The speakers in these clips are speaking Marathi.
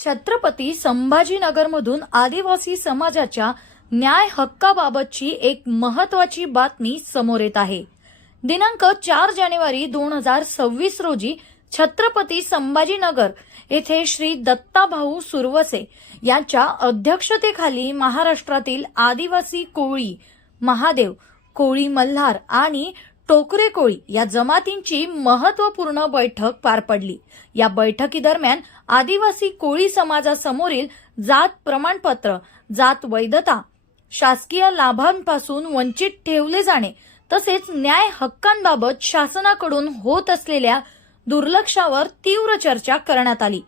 छत्रपती संभाजीनगरमधून आदिवासी समाजाच्या न्याय हक्काबाबतची एक महत्वाची बातमी समोर येत आहे. दिनांक चार जानेवारी दोन हजार सव्वीस रोजी छत्रपती संभाजीनगर येथे श्री दत्ताभाऊ सुरवसे यांच्या अध्यक्षतेखाली महाराष्ट्रातील आदिवासी कोळी महादेव कोळी मल्हार आणि टोकरे कोळी या जमातींची महत्त्वपूर्ण बैठक पार पडली. या बैठकीदरम्यान आदिवासी कोळी समाजासमोरील जात प्रमाणपत्र जात वैधता शासकीय लाभांपासून वंचित ठेवले जाणे तसेच न्याय हक्कांबाबत शासनाकडून होत असलेल्या दुर्लक्षावर तीव्र चर्चा करण्यात आली.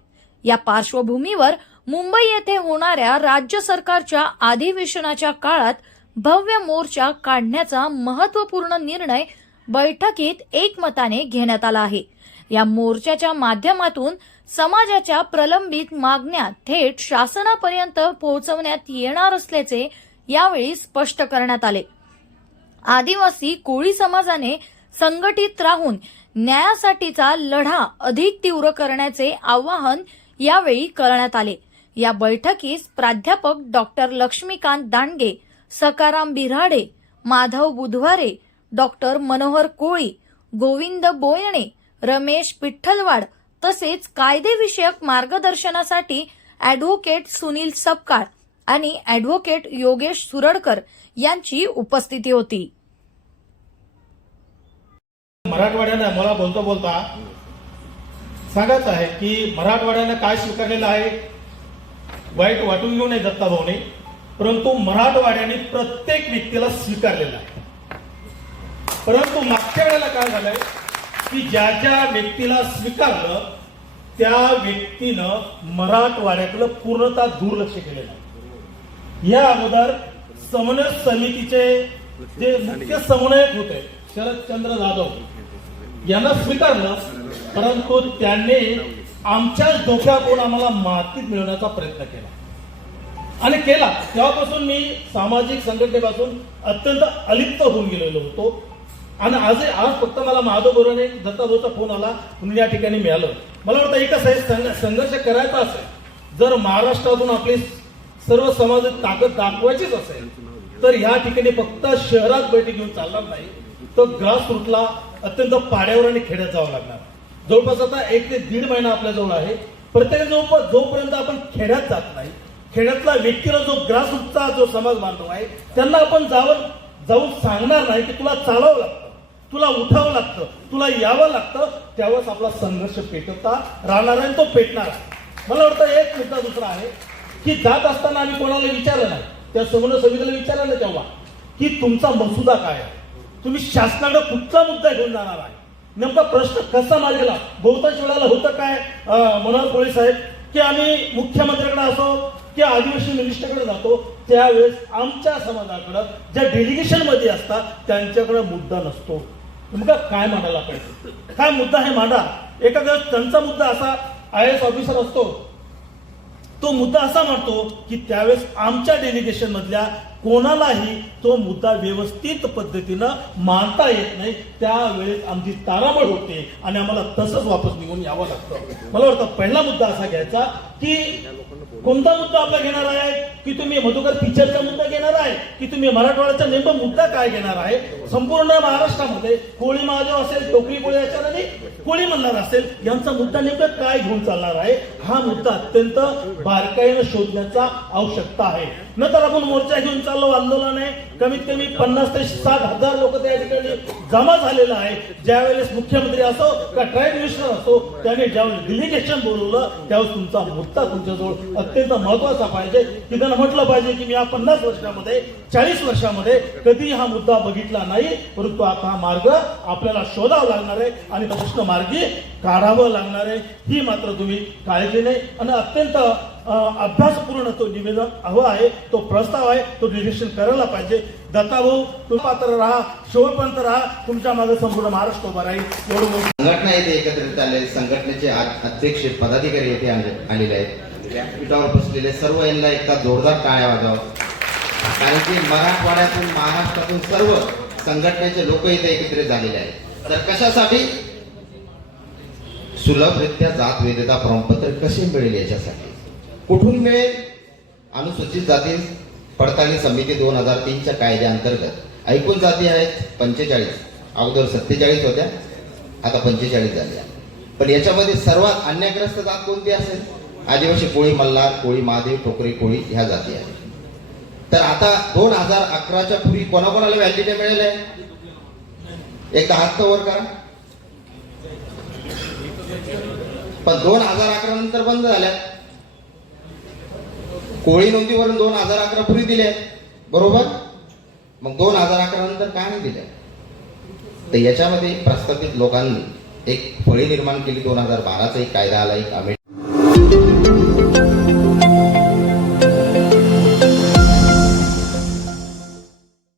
या पार्श्वभूमीवर मुंबई येथे होणाऱ्या राज्य सरकारच्या अधिवेशनाच्या काळात भव्य मोर्चा काढण्याचा महत्त्वपूर्ण निर्णय बैठकीत एकमताने घेण्यात आला आहे. या मोर्चाच्या माध्यमातून समाजाच्या प्रलंबित मागण्या थेट शासनापर्यंत पोहोचवण्यात येणार असल्याचे यावेळी स्पष्ट करण्यात आले. आदिवासी कोळी समाजाने संघटित राहून न्यायासाठीचा लढा अधिक तीव्र करण्याचे आवाहन यावेळी करण्यात आले. या बैठकीस प्राध्यापक डॉक्टर लक्ष्मीकांत दांडगे सकाराम बिऱ्हाडे माधव बुधवारे डॉक्टर मनोहर कोळी गोविंद बोयणे रमेश पिठ्ठलवाड तसेच कायदेविषयक मार्गदर्शनासाठी ॲडव्होकेट सुनील सपकाळ आणि ॲडव्होकेट योगेश सुरडकर यांची उपस्थिती होती. मराठवाड्यानं मला बोलता बोलता सांगत आहे की मराठवाड्यानं काय स्वीकारलेलं आहे? वाईट वाटून घेऊ नये दत्ताभाऊने परंतु मराठवाड्याने प्रत्येक व्यक्तीला स्वीकारलेलं आहे. परंतु मागच्या वेळेला काय झालंय? की ज्या ज्या व्यक्तीला स्वीकारलं त्या व्यक्तीनं मराठवाड्यातलं पूर्णतः दुर्लक्ष केलेलं या अगोदर समन्वय समितीचे जे मुख्य समन्वयक होते शरदचंद्र जाधव यांना स्वीकारलं परंतु त्यांनी आमच्या डोक्याकडून आम्हाला मातीत मिळवण्याचा प्रयत्न केला. आणि केला. तेव्हापासून मी सामाजिक संघटनेपासून अत्यंत अलिप्त होऊन गेलेलो होतो. आणि आज आज फक्त मला महादेव बोराने दत्ताभाऊचा फोन आला म्हणून या ठिकाणी मिळालं. मला वाटतं एकच आहे संघ- संघर्ष करायचा असेल जर महाराष्ट्रातून आपली सर्व समाज ताकद दाखवायचीच असेल तर या ठिकाणी फक्त शहरात बैठक घेऊन चालणार नाही तर ग्रास रूटला अत्यंत पाड्यावर आणि खेड्यात जावं लागणार. जवळपास आता एक ते दीड महिना आपल्याजवळ आहे. प्रत्येक जो जोपर्यंत आपण खेड्यात जात नाही खेड्यातला व्यक्तीला जो ग्रास रूटचा जो समाज बांधव आहे त्यांना आपण जावं जाऊन सांगणार नाही की तुला चालावं लागतं. तुला उठावं लागतं तुला यावं लागतं त्यावेळेस आपला संघर्ष पेटवता राहणार आहे आणि तो पेटणार आहे. मला वाटतं एक मुद्दा दुसरा आहे की जात असताना आम्ही कोणाला विचारलं नाही. त्या समन्वय समितीला विचारलं तेव्हा की तुमचा मसुदा काय आहे? तुम्ही शासनाकडे कुठचा मुद्दा घेऊन जाणार आहे? नेमका प्रश्न कसा मागेला बहुतांश वेळेला होतं काय मनोहर कोळी साहेब की आम्ही मुख्यमंत्र्याकडे असो की आदिवासी मिनिस्टरकडे जातो त्यावेळेस आमच्या समाजाकडं ज्या डेलिगेशनमध्ये असतात त्यांच्याकडे मुद्दा नसतो. नेमका काय मांडायला पाहिजे काय मुद्दा हे मांडा. एखाद्या त्यांचा मुद्दा असा आय एस ऑफिसर असतो. तो मुद्दा असा मांडतो की त्यावेळेस आमच्या डेलिगेशन मधल्या कोणालाही तो मुद्दा व्यवस्थित पद्धतीनं मांडता येत नाही त्यावेळेस आमची तारांबळ होते आणि आम्हाला तसंच वापस निघून यावं लागतं. मला वाटतं पहिला मुद्दा असा घ्यायचा की कोणता मुद्दा आपला घेणार आहे? की तुम्ही मधुकर पिक्चरचा मुद्दा घेणार आहे? की तुम्ही मराठवाड्याचा नेमका मुद्दा काय घेणार आहे? संपूर्ण महाराष्ट्रामध्ये कोळी महादेव असेल टोकरी कोळी असेल आणि कोळी म्हणणार असेल यांचा मुद्दा नेमका काय घेऊन चालणार आहे? हा मुद्दा अत्यंत बारकाईनं शोधण्याचा आवश्यकता आहे. नंतर आपण मोर्चा घेऊन चाललो आंदोलन आहे. कमीत कमी पन्नास ते सात हजार लोक त्या ठिकाणी जमा झालेला आहे. ज्यावेळेस मुख्यमंत्री असो का ट्राईब मिनिस्टर असो त्याने ज्यावेळेस डिलिगेशन बोलवलं त्यावेळेस तुमचा मुद्दा तुमच्याजवळ अत्यंत महत्त्वाचा पाहिजे. की त्यांना म्हटलं पाहिजे की मी या पन्नास वर्षामध्ये चाळीस वर्षामध्ये कधी हा मुद्दा बघितला नाही परंतु आता हा मार्ग आपल्याला शोधावा लागणार आहे आणि प्रश्न मार्गी काढावं लागणार आहे. ही मात्र तुम्ही काळजी नाही आणि अत्यंत अभ्यासपूर्ण तो निवेदन हवं आहे तो प्रस्ताव आहे तो निरीक्षण करायला पाहिजे. दत्ताभाऊ तुम्ही पात्र राहा शेवटपर्यंत राहा तुमच्या मागे संपूर्ण महाराष्ट्र उभा राहील. एवढं संघटना येथे एकत्रित आले संघटनेचे अध्यक्ष पदाधिकारी येथे आले- आलेले आहेत. व्यासपीठावर बसलेले सर्व यांना एकदा जोरदार टाळ्या वाजावं. कारण की मराठवाड्यातून महाराष्ट्रातून सर्व संघटनेचे लोक इथे एकत्रित झालेले आहेत. तर कशासाठी? सुलभरित्या जात वैधता प्रमाणपत्र कसे मिळेल याच्यासाठी? कुठून मिळेल? अनुसूचित जाती पडताळणी समिती दोन हजार तीनच्या कायद्याअंतर्गत ऐकून जाती आहेत पंचेचाळीस. अगोदर सत्तेचाळीस होत्या आता पंचेचाळीस झाल्या. पण याच्यामध्ये सर्वात अन्यायग्रस्त जात कोणती असेल? आदिवासी कोळी मल्हार कोळी महादेव ठोकरी कोळी ह्या जाती आहेत. तर आता दोन हजार अकराच्या पूर्वी कोणाकोणाला व्हॅलिडिटी मिळेल आहे एकदा हात वर करा. पण दोन हजार अकरा नंतर बंद झाल्या कोळी नोंदीवरून दोन हजार अकरा पूर्वी दिल्या बरोबर? मग दोन हजार अकरा नंतर का नाही दिल्या तर याच्यामध्ये प्रस्थापित लोकांनी एक फळी निर्माण केली दोन हजार बाराचा एक कायदा आला एक अमेरिका